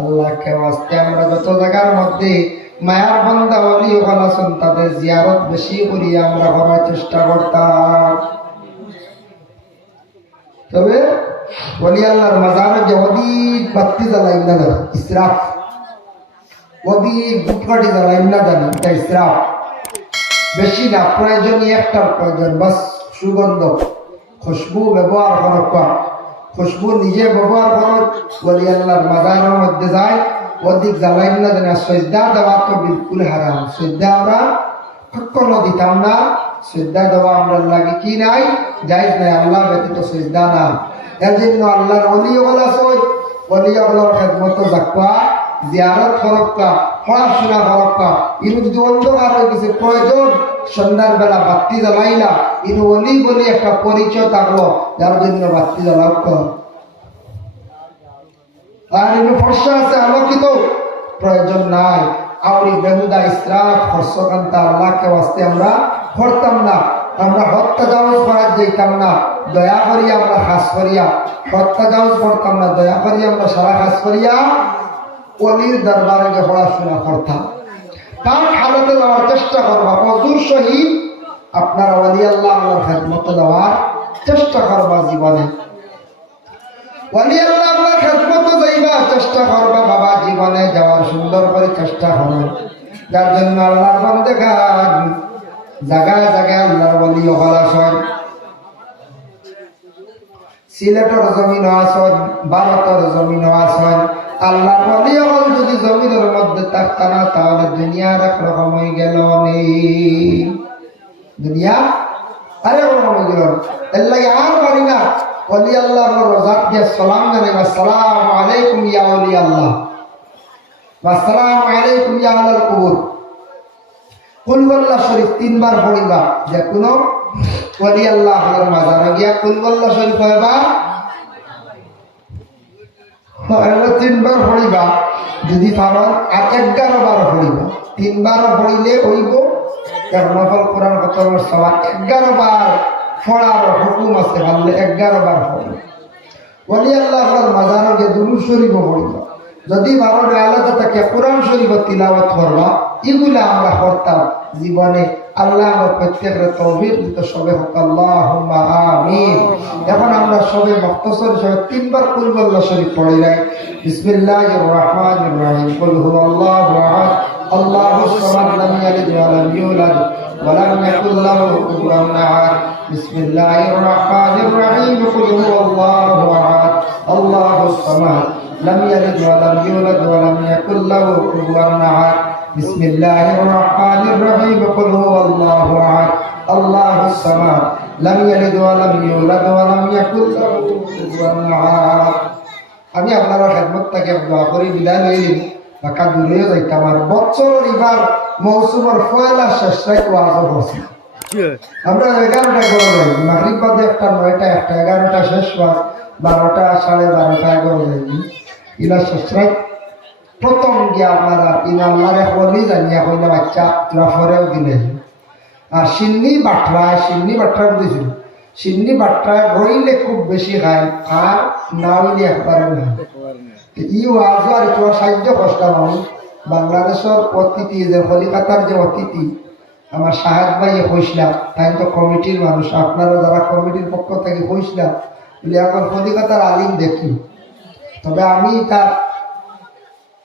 আল্লাহকে আস্তে আমরা যত জায়গার মধ্যে মায়ার তাদের জিয়ারত বেশি করি আমরা করার চেষ্টা করতাম। তবে অলি আল্লাহর মাজারে যে অধিক বাত্তি জ্বালাই না ইসরাফ। অধিক জ্বালাই না এটা ইসরাফ। বেশি না প্রয়োজনই একটার প্রয়োজন, বাস সুগন্ধ, খুশবু ব্যবহার করক খুশবু নিজে ব্যবহার করক, বলি আল্লাহর মাজারের মধ্যে যায়, অধিক জ্বালাই না আর শ্রদ্ধা দেওয়া তো বিলকুল হারাম। শ্রদ্ধা আমরা কখনো দিতাম না। শ্রদ্ধা দেওয়া আমরা লাগে কি নাই? যাই নাই, আল্লাহ ব্যতীত শ্রদ্ধা না। এর জন্য আল্লাহর অলি ওলা সই অলি ওলার খেদমত জাকুয়া জিয়ারত ফরক্কা পড়াশোনা ইনু যদি অন্ধকার হয়ে গেছে প্রয়োজন সন্ধ্যার বেলা বাতি জ্বালাইলা, ইনু অলি বলি একটা পরিচয় থাকল, যার জন্য বাতি জ্বালাও আর ইনু ফর্সা আছে, আলোকিত। প্রয়োজন নাই। আউরি বেহুদা ইসরাফ হর্ষকান্তা আল্লাহকে বাঁচতে আমরা করতাম না। আমরা হত্যা জাউজ করার যেতাম না। দয়া করি আমরা খাস করিয়া। হত্যা জাউজ করতাম না। দয়া করি আমরা সারা খাস করিয়া অলির দরবারে পড়াশোনা করতাম, তার হালতে দেওয়ার চেষ্টা করবা। অজুর সহিত আপনার অলি আল্লাহ খেদমত দেওয়ার চেষ্টা করবা জীবনে। আল্লাহ আল্লাহর খেদমত চেষ্টা করবা বাবা, জীবনে যাওয়ার সুন্দর করে চেষ্টা যার জন্য সিলেটের জমিন আসন ভারতের জমিন আসন আল্লাহর বলি হল যদি জমিনের মধ্যে থাকতা না, তাহলে দুনিয়ার একরকম হয়ে গেল দুনিয়া আরে ওরকম হয়ে গেল। আল্লাহ আর পারি না। অলি আল্লাহ রোজাক সালাম জানাই আসসালামু আলাইকুম ইয়া অলি আল্লাহ। আসসালামু আলাইকুম ইয়া আল্লাহর কবুর। কুলবল্লা শরীফ তিনবার পড়িবা। যে কোনো ওলি আল্লাহ মাজারে গিয়া কুলবল্লা শরীফ হইবা হইলে তিনবার পড়িবা, যদি পারো, আর এগারো বার পড়িবা। তিনবার পড়িলে হইব নফল কোরআন কত সবার এগারো বার পড়ার হুকুম আছে ভাবলে এগারো বার পড়িবা। আল্লাহ আল্লাহর মাজারে গিয়ে দুরুদ শরীফ পড়িবা। যদি বারো আলাদা থাকে কোরআন শরীফ তিলাওয়াত করবা। এগুলা আমরা করতাম জীবনে আল্লাহ প্রত্যেকের তৌফিক দিত সবে হোক। আল্লাহ আমিন। এখন আমরা সবে মক্তসর হিসাবে তিনবার কুলবল্লা শরীফ পড়ে নাই। বিসমিল্লাহ রহমান রহিম। কুল হু আল্লাহ রহমান আল্লাহ সালাম লাম ইয়ালিদ ওয়া লাম ইউলাদ ওয়া লাম ইয়াকুল লাহু কুফুয়ান আহাদ। বিসমিল্লাহির রহমানির রহিম। কুল হু আল্লাহু আহাদ। আল্লাহু সামাদ লাম ইয়ালিদ ওয়া লাম ইউলাদ ওয়া লাম ইয়াকুল লাহু কুফুয়ান আহাদ। بسم الله الرحمن الرحيم قل هو الله احد الله الصمد لم يلد ولم يولد ولم يكن له كفوا احد আমি আপনারা খেদমত থেকে দোয়া করি বিদায় লইলিম বাকা দূরে যাইতাম আর বছর এবার মৌসুমের পয়লা শেষ রাইত ওয়াজ করছি আমরা এগারোটা করে যাই মাগরিব বাদে একটা নয়টা একটা এগারোটা শেষ ওয়াজ বারোটা সাড়ে বারোটা এগারো যাই ইলা শেষ রাইত প্রথম গিয়া আপনারা আল্লাহরে হলি জানিয়া কইলে, বাচ্চা, তোরা ফরেও দিলে আর সিন্নি বাটরায়, সিন্নি বাটরা দিয়েছিল সিন্নি বাটরায় রইলে খুব বেশি খায়, আর না হইলে একবারে না ই ওয়াজ আর তোমার সাহায্য কষ্টাম আমি বাংলাদেশের অতিথি, যে কলিকাতার যে অতিথি, আমার সাহেব ভাই হইসলাম তাই তো কমিটির মানুষ, আপনারা যারা কমিটির পক্ষ থেকে হইসলাম বলে এখন কলিকাতার আলিম দেখি। তবে আমি তার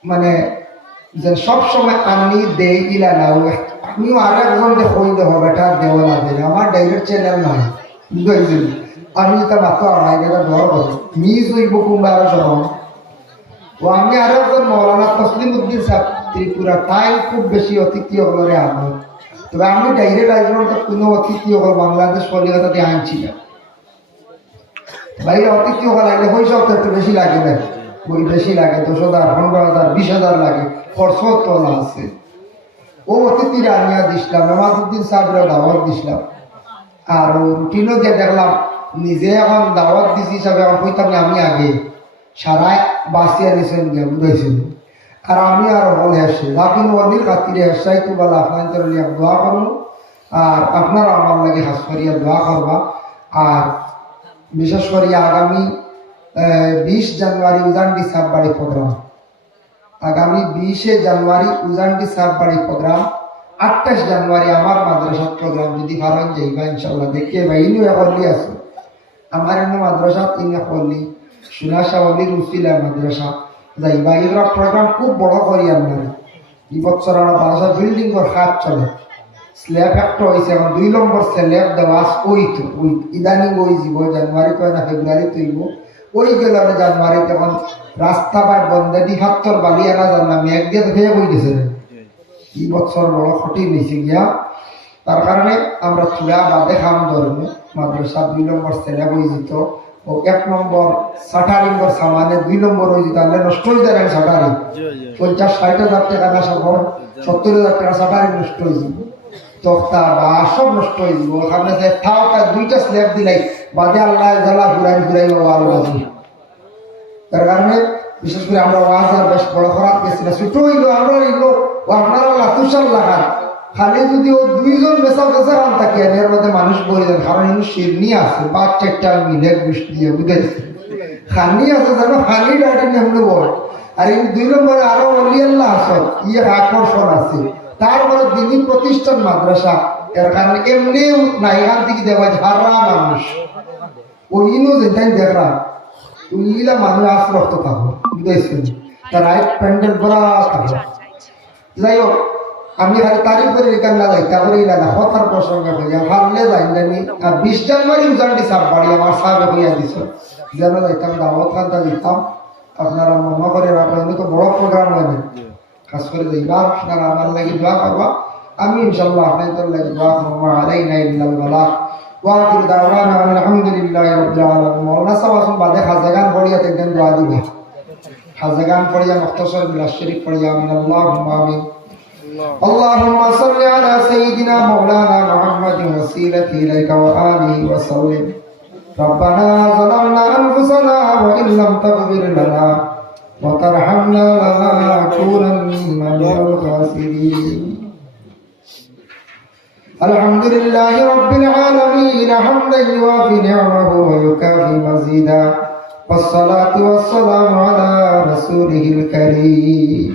মানে যে সব সময় আমি দেই ইলা না আমিও আর একজন হইলে হবে এটা দেওয়া না আমার ডাইরেক্ট চ্যানেল নাই। বুঝলি আমি তা মাত্র আড়াই গেলে ধর বলি মিস হইব কুম্বা সরম ও আমি আরও একজন মৌলানা তসলিম উদ্দিন সাহেব, ত্রিপুরা। তাই খুব বেশি অতিথি হলরে আমি। তবে আমি ডাইরেক্ট একজন তো কোনো অতিথি হল, বাংলাদেশ কলিকাতাতে আনছি না। বাইরে অতিথি হল তো একটু বেশি লাগে না ওই বেশি লাগে, দশ হাজার, পনেরো হাজার, বিশ হাজার লাগে, খরচ তো না আছে। ও অতিথিরা আনিয়া দিছিলাম নামাজুদ্দিন সাহেবরা দাওয়াত দিছিলাম। আর রুটিনও যে দেখলাম, নিজে এখন দাওয়াত দিছি হিসাবে আমার কইতাম না, আমি আগে সারা বাসিয়া নিছেন গিয়ে বুঝাইছেন আর আমি আর বলে আসছি লাকিন ওয়ালির খাতিরে হেসাই তো বলা আপনার দোয়া করুন। আর আপনারা আমার লাগে হাস করিয়া দোয়া করবা। আর বিশেষ করে আগামী বিশ জানুয়ারি, উজান ডিসাব বাড়ি আগামী বিশে জানুয়ারি উজানটি সাববাড়ি প্রোগ্রাম। আঠাশ জানুয়ারি আমার মাদ্রাসার প্রোগ্রাম, যদি ভারত যাইবা ইনশাল্লাহ দেখিয়ে বা ইনু একলি আছে। আমার ইনু মাদ্রাসা ইনু একলি সুনাশা অলি রুফিলা মাদ্রাসা। যাইবা, এগুলো প্রোগ্রাম খুব বড় করি আমরা। এই বছর আমরা মাদ্রাসা বিল্ডিং ওর হাত চলে। স্ল্যাব একটা হয়েছে এখন দুই নম্বর স্ল্যাব দেওয়া ওই তো, ওই ইদানিং ওই যাব জানুয়ারি তো না, ফেব্রুয়ারি তৈব ওই গেল জানুয়ারি তখন রাস্তা বাট বন্ধ দি হাত্তর বালি আনা জানলাম মেঘ দিয়ে ভেয়ে বই গেছে এই বছর বড় ক্ষতি হয়েছে গিয়া। তার কারণে আমরা চূড়া বাদে খাম ধরবো মাদ্রাসা দুই নম্বর স্ল্যাব হয়ে যেত ও এক নম্বর সাটারিং নম্বর সামানে দুই নম্বর হয়ে যেত তাহলে নষ্ট হয়ে যায় সাটারিং। পঞ্চাশ ষাট হাজার টাকা সত্তর হাজার টাকা সাটারিং নষ্ট হয়ে যাবে তক্তা বা সব নষ্ট হয়ে দুইটা বিশেষ করে আমরা বেশ ছোট হইল লাগান খালি যদি ও দুইজন থাকে, এর মধ্যে মানুষ বলে দেন কারণ শিরনি আছে বাদ চারটা মিলে দিয়ে বুঝাইছে খানি আছে জানো খানি এমনি বল আর এই দুই নম্বরে আরও আল্লাহ আসল ইয়ে আকর্ষণ আছে। তারপরে দিনী প্রতিষ্ঠান মাদ্রাসা। এর কারণে এমনি না এখান থেকে দেওয়া ঝাড়া মানুষ। ওইনো যেটাই দেখলাম ওইগুলা মানুষ আস রক্ত বুঝাইছেন তার রাইট প্যান্ডেল ভরা থাকো যাই হোক, আমি আর তারিখ করে না যাই, তারপরে না হতার প্রসঙ্গ হইয়া ভাবলে যাই জানি আর বিশ জানুয়ারি উজানটি সাপ বাড়ি আমার সাহেব হইয়া দিছ। যেন যাইতাম, দাওয়াত খান্তা দিতাম। আপনারা মনে করে তো বড় প্রোগ্রাম হয় না খাস করে যাইবা আপনারা আমার লাগি দোয়া করবা আমি ইনশাল্লাহ আপনাদের লাগি দোয়া করবো আলাইনা ইল্লাল বালাগ ওয়াকির দাওয়ানা আলহামদুলিল্লাহি রাব্বিল আলামিন মাওলানা সাওয়াসুন বাদে হাজাগান পড়িয়া তেন দোয়া দিবে হাজাগান পড়িয়া মুখতাসর বিলাস শরীফ পড়িয়া আমিন আল্লাহুম্মা আমিন اللهم صل على سيدنا مولانا محمد وسيلة إليك وآله وسلم ربنا ظلمنا أنفسنا وإن لم تغفر لنا وترحمنا لنكونن من الخاسرين. الحمد لله رب العالمين حمدا يوافي نعمه ويكافي مزيدا. والصلاة والسلام على رسوله الكريم.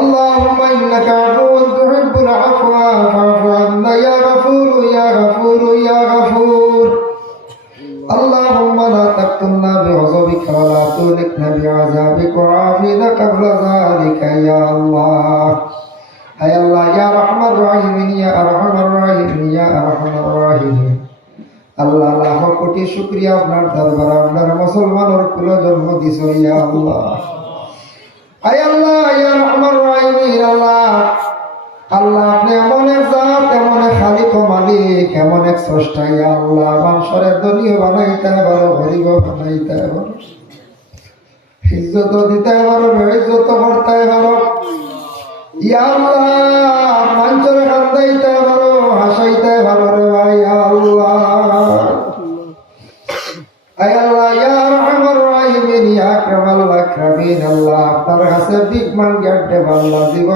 اللهم إنك عفو تحب العفو فاعف ولا تهلكنا بعذابك وعافنا قبل ذلك يا الله হায় আল্লাহ ইয়া রহমান রাহিমিন ইয়া আরহামার রাহিমিন ইয়া আরহামার রাহিমিন আল্লাহ লাখ কোটি শুকরিয়া আপনার দরবার আপনার মুসলমানের কুল জন্ম দিছ ইয়া আল্লাহ হায় আল্লাহ ইয়া রহমান রাহিমিন আল্লাহ আল্লাহ আপনি এমন এক জাত এমন এক খালিক ও মালিক এমন এক স্রষ্টা ইয়া আল্লাহ মানুষের দলীয় বানাইতে পারো গরিব বানাইতে পারো ইজ্জত দিতে পারো, বেইজ্জত করতে পারো। ইয়া আল্লাহ, মঞ্চরে কান্দাইতে পারো, হাসাইতে পারো আল্লাহ। আয় আল্লাহ, ইয়া মান গেটে আল্লাহ জীবনে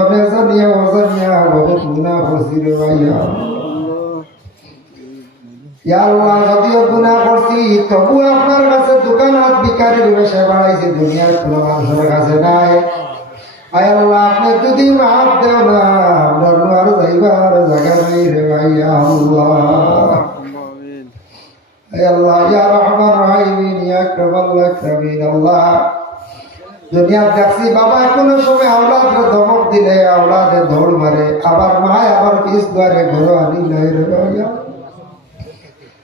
দুনিয়ার যদি মাফ দেও না আমরা আর যাইবার জায়গা নাই রে ভাই আল্লাহ। আল্লাহ, ইয়া রহমান রাহিমিন ইয়া দেখছি, বাবা, কোনো সময় আওলাদরে ধমক দিলে আওলাদে দৌড় মারে, আবার মায়, আবার পিস দ্বারে ঘর আনি নাই রে ভাই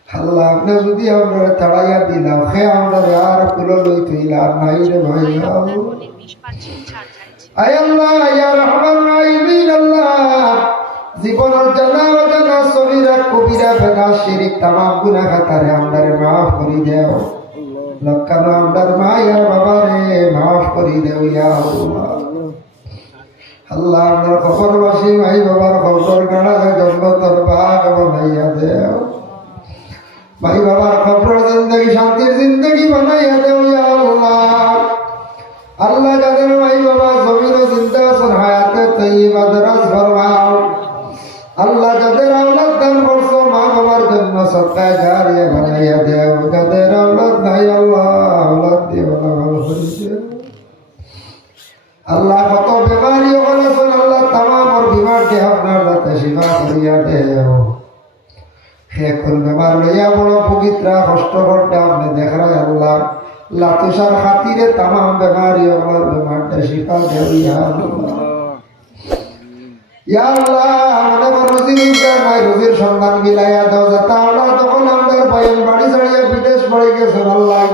আপনি যদি আমরা তাড়াইয়া দিলাম সে আমরা আর কুলো লই থইলা নাই রে ভাই আল্লাহ। আয় আল্লাহ ইয়া রহমান রাহিমিন আল্লাহ। জীবনের জানা অজানা সবিরা কবিরা বেনা শিরিক তামাম গুনাহ খাতারে মাফ করি দেও। লক্ষানো আমদার মা ইয়ার বাবা মাফ করি দেও ইয়া আল্লাহ। আল্লাহ আপনার খবর বাসি ভাই বাবার খবর গাড়া জন্ম তোর ভাগ বানাইয়া ভাই বাবার খবর জিন্দগি শান্তির জিন্দগি বানাইয়া দেও। কোন বেমার লইয়া বড় পবিত্রা কষ্ট করতে আপনি দেখায় আল্লাহ। লাতুসার খাতিরে তামাম বেমারি আমার বেমারটা রোজগার নাই রুজির সন্ধান বিলাইয়া দাও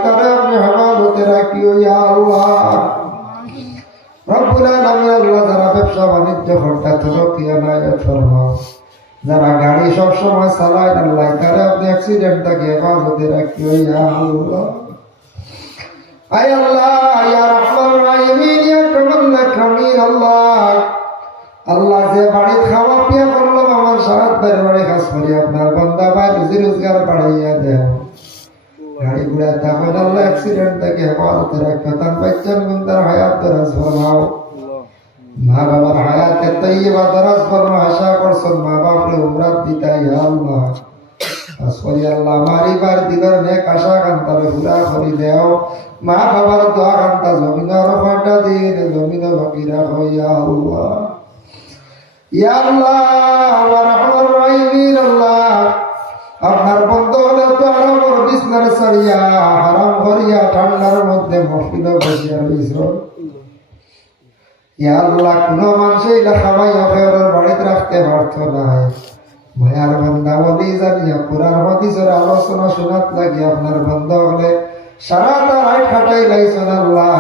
তারে ব্যবসা বাণিজ্য করতে যারা গাড়ি সব সময় চালায় আল্লাহ তারে আপনি অ্যাক্সিডেন্ট থেকে হেফাজতে রাখিও ইয়া আল্লাহ। আল্লাহ, ইয়া ইয়া আল্লাহ। আল্লাহ যে বাড়ি খাওয়া পিয়া করলাম আমার সারাত বাড়ি বাড়ি কাজ করি, আপনার বন্দা ভাই রুজি রোজগার বাড়াইয়া দেও গাড়ি ঘোড়া তারপর আল্লাহ অ্যাক্সিডেন্ট থেকে হেফাজতে রাখবে তার বাচ্চার গুন্দার হায়াত মা বাবার হায়াতে তৈবা দরাজ ফরমা আশা করছেন মা বাপরে উমরাত দিতা ইয়া আল্লাহ। আসরি আল্লাহ, মারি বার দিলর নেক আশা কান্তারে পুরা করি দেও। মা বাবার দোয়া কান্তা, জমিনের ফাটা দিন জমিন বাকিরা হইয়া আল্লাহ। ইয়া আল্লাহ, আমার রহমান রহিমিন আপনার বন্ধ হলে তো আরামর বিছনার সারিয়া, হারাম করিয়া ঠান্ডার মধ্যে মফিল বসিয়া আল্লাহ কোনো মানুষ এইলা খাওয়াই বাড়িতে রাখতে পারত নাই। মায়ার বন্ধা বলি জানিয়া পুরার হাদিসের আলোচনা শোনাত লাগি আপনার বন্ধ হলে সারা তার খাটাই লাইছেন আল্লাহ।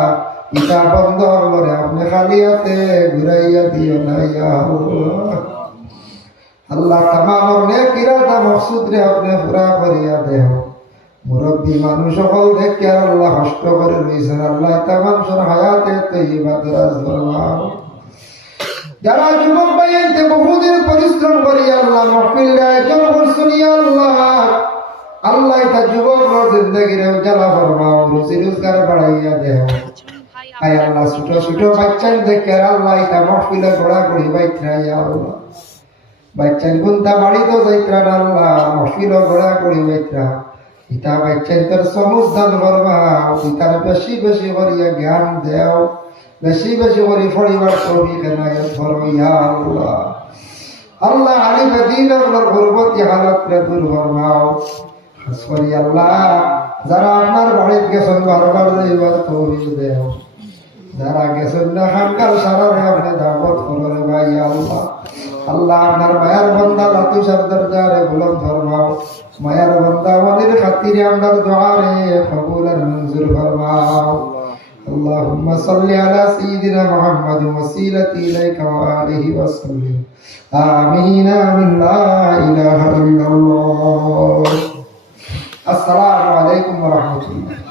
ইটা বন্ধ হলে আপনি খালি হাতে ঘুরাইয়া দিও না আল্লাহ। তামামর নেক ইরাদা মকসুদ রে আপনি পুরা করিয়া দেহ মুরব্বী মানুষ সকল দেখে আল্লাহ কষ্ট করে রয়েছেন। আল্লাহ তামাম সর হায়াতে তৈবা দরাজ ফরমাও। যারা যুবক ভাইয়েতে বহুদিন পরিশ্রম করি আল্লাহ মহফিল আয়োজন করছেন আল্লাহ। আল্লাহ এটা যুবক জিন্দগিরে উজালা ফরমাও, রুজি রোজগার বাড়াইয়া দেহ আয় আল্লাহ, ছোট ছোট বাচ্চান দেখে আল্লাহ এটা মহফিলে ঘোড়া করি বাইত্রা আল্লাহ। বাচ্চান গুন্তা বাড়িতেও যাইত্রা আল্লাহ মহফিল ঘোড়া করি বাইত্রা ইটা বাচ্চান তোর সমুদ্ধান করবা ইটার বেশি বেশি করিয়া জ্ঞান দেও বেশি বেশি করে পরিবার করবি কেন ধরো ইয়া আল্লাহ। আল্লাহ আলী বেদিন আপনার গুরবতী হালত রে দূর ফরমাও খাস করি আল্লাহ যারা আপনার বাড়িতে গেছেন বারবার যাইবার তৌফিক দেও। যারা গেছেন না হামকাল সারারে আপনি দাবত করে ভাই আল্লাহ। আল্লাহ আপনার মায়ার বন্দা লাতু সরদার যারে বুলন ফরমাও মায়ার বন্দা ওয়ালির খাতিরে আপনার দোয়ারে কবুল আর মঞ্জুর ফরমাও اللهم صل على سيدنا محمد وسيلتي إليك وآله وسلم آمين من لا إله إلا الله السلام عليكم ورحمة الله